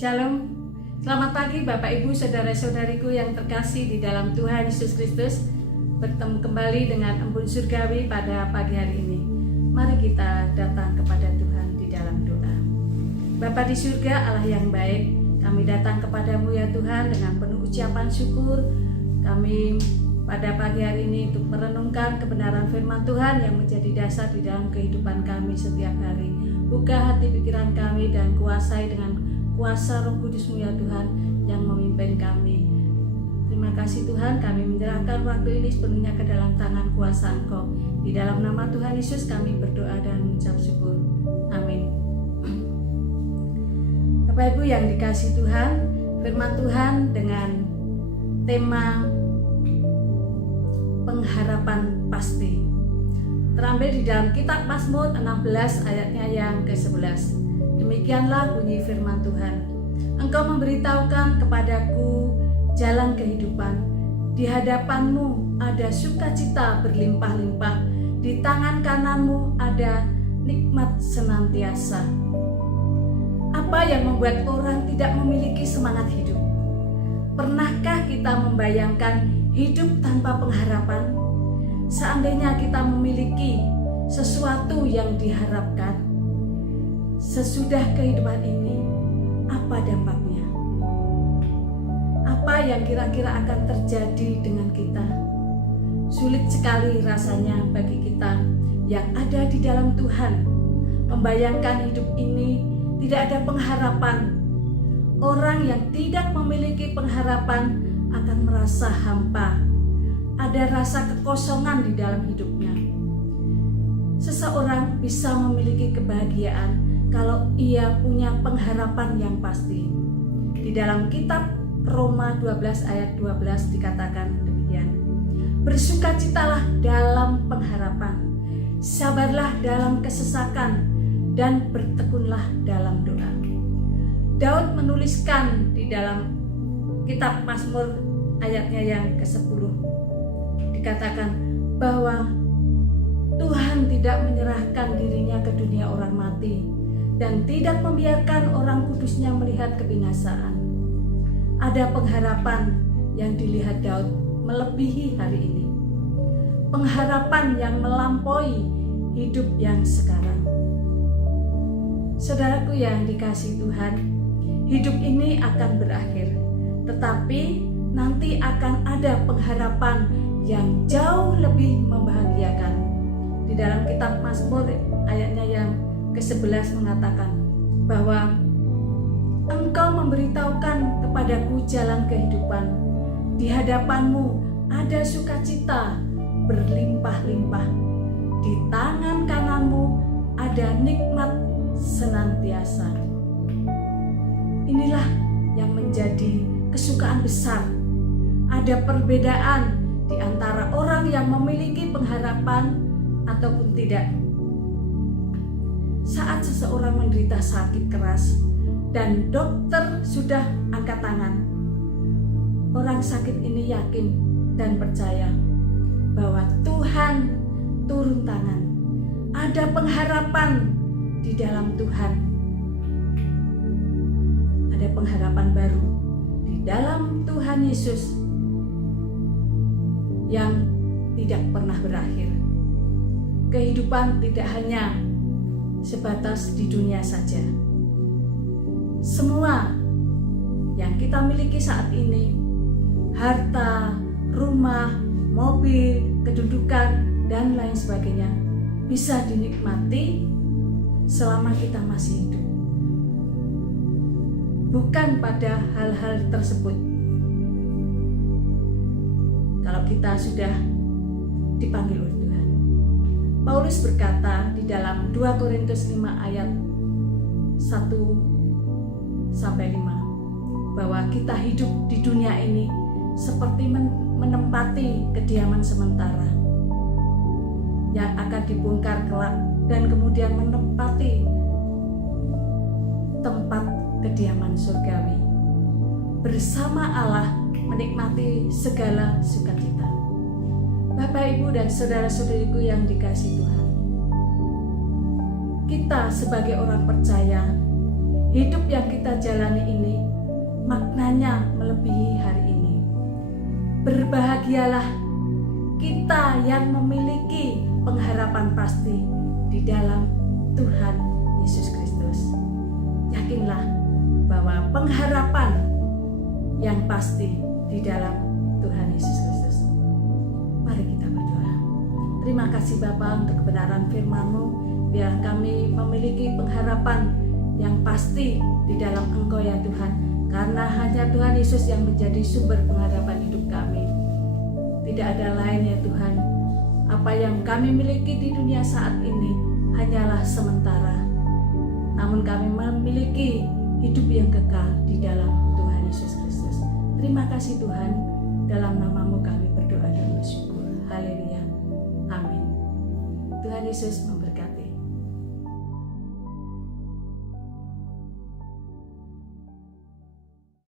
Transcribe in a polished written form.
Shalom, selamat pagi Bapak Ibu Saudara-saudariku yang terkasih di dalam Tuhan Yesus Kristus. Bertemu kembali dengan Embun Surgawi pada pagi hari ini. Mari kita datang kepada Tuhan di dalam doa. Bapa di surga, Allah yang baik, kami datang kepadamu ya Tuhan dengan penuh ucapan syukur. Kami pada pagi hari ini untuk merenungkan kebenaran firman Tuhan yang menjadi dasar di dalam kehidupan kami setiap hari. Buka hati pikiran kami dan kuasai dengan kuasa Roh Kudus-Mu ya Tuhan yang memimpin kami. Terima kasih Tuhan, kami menyerahkan waktu ini sepenuhnya ke dalam tangan kuasa Engkau. Di dalam nama Tuhan Yesus kami berdoa dan mengucap syukur. Amin. Bapak Ibu yang dikasihi Tuhan, firman Tuhan dengan tema pengharapan pasti terambil di dalam kitab Mazmur 16 ayatnya yang ke-11. Demikianlah bunyi firman Tuhan. Engkau memberitahukan kepadaku jalan kehidupan. Di hadapanmu ada sukacita berlimpah-limpah. Di tangan kananmu ada nikmat senantiasa. Apa yang membuat orang tidak memiliki semangat hidup? Pernahkah kita membayangkan hidup tanpa pengharapan? Seandainya kita memiliki sesuatu yang diharapkan, sesudah kehidupan ini, apa dampaknya? Apa yang kira-kira akan terjadi dengan kita? Sulit sekali rasanya bagi kita yang ada di dalam Tuhan membayangkan hidup ini tidak ada pengharapan. Orang yang tidak memiliki pengharapan akan merasa hampa. Ada rasa kekosongan di dalam hidupnya. Seseorang bisa memiliki kebahagiaan kalau ia punya pengharapan yang pasti. Di dalam kitab Roma 12 ayat 12 dikatakan demikian. Bersukacitalah dalam pengharapan, sabarlah dalam kesesakan, dan bertekunlah dalam doa. Daud menuliskan di dalam kitab Mazmur ayatnya yang ke-10. Dikatakan bahwa Tuhan tidak menyerahkan dirinya ke dunia orang mati dan tidak membiarkan orang kudusnya melihat kebinasaan. Ada pengharapan yang dilihat Daud melebihi hari ini. Pengharapan yang melampaui hidup yang sekarang. Saudaraku yang dikasihi Tuhan, hidup ini akan berakhir. Tetapi nanti akan ada pengharapan yang jauh lebih membahagiakan. Di dalam kitab Mazmur ayatnya yang ke-11 mengatakan bahwa Engkau memberitahukan kepadaku jalan kehidupan. Di hadapanmu ada sukacita berlimpah-limpah. Di tangan kananmu ada nikmat senantiasa. Inilah yang menjadi kesukaan besar. Ada perbedaan di antara orang yang memiliki pengharapan ataupun tidak. Saat seseorang menderita sakit keras dan dokter sudah angkat tangan, orang sakit ini yakin dan percaya bahwa Tuhan turun tangan. Ada pengharapan di dalam Tuhan. Ada pengharapan baru di dalam Tuhan Yesus yang tidak pernah berakhir. Kehidupan tidak hanya sebatas di dunia saja. Semua yang kita miliki saat ini, harta, rumah, mobil, kedudukan, dan lain sebagainya, bisa dinikmati selama kita masih hidup. Bukan pada hal-hal tersebut kalau kita sudah dipanggil oleh Tuhan. Paulus berkata di dalam 2 Korintus 5 ayat 1-5 bahwa kita hidup di dunia ini seperti menempati kediaman sementara yang akan dibongkar kelak dan kemudian menempati tempat kediaman surgawi bersama Allah, menikmati segala sukacita. Bapak, Ibu, dan saudara-saudariku yang dikasihi Tuhan, kita sebagai orang percaya hidup yang kita jalani ini maknanya melebihi hari ini. Berbahagialah kita yang memiliki pengharapan pasti di dalam Tuhan Yesus Kristus. Yakinlah bahwa pengharapan yang pasti di dalam Tuhan Yesus Kristus. Mari kita berdoa. Terima kasih Bapa untuk kebenaran firman-Mu. Biar kami memiliki pengharapan yang pasti di dalam Engkau ya Tuhan. Karena hanya Tuhan Yesus yang menjadi sumber pengharapan hidup kami. Tidak ada lain ya Tuhan. Apa yang kami miliki di dunia saat ini hanyalah sementara. Namun kami memiliki hidup yang kekal di dalam Tuhan Yesus Kristus. Terima kasih Tuhan. Dalam nama-Mu kami berdoa dan bersyukur. Haleluya. Amin. Tuhan Yesus memberkati.